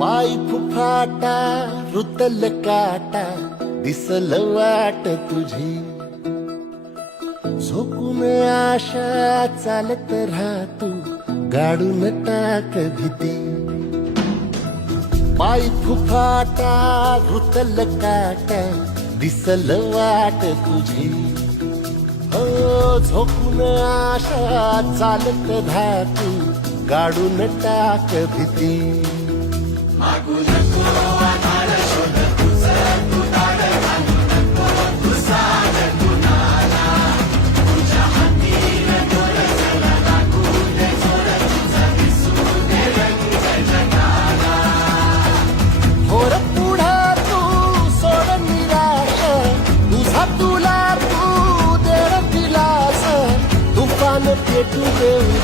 पाय फुफाटा रुतल काटा दिसल वाट तुझी झोकून आशा चालत राहतू गाडून टाक भीती पाय फुफाटा रुतल काटा दिसल वाट तुझी हो झोकून आशा चालत राहतू गाडून टाक भीती मागू नको आधार शोध तुझं तू दाड घालू नको तू साध कुणाला तुझ्या हातीन दोर चला लागू दे जोर तुझा दिसू दे रंग जगाला होर पुढा तू सोड निराश तुझा तुला तू दे दिलास तुफान पेटू देऊ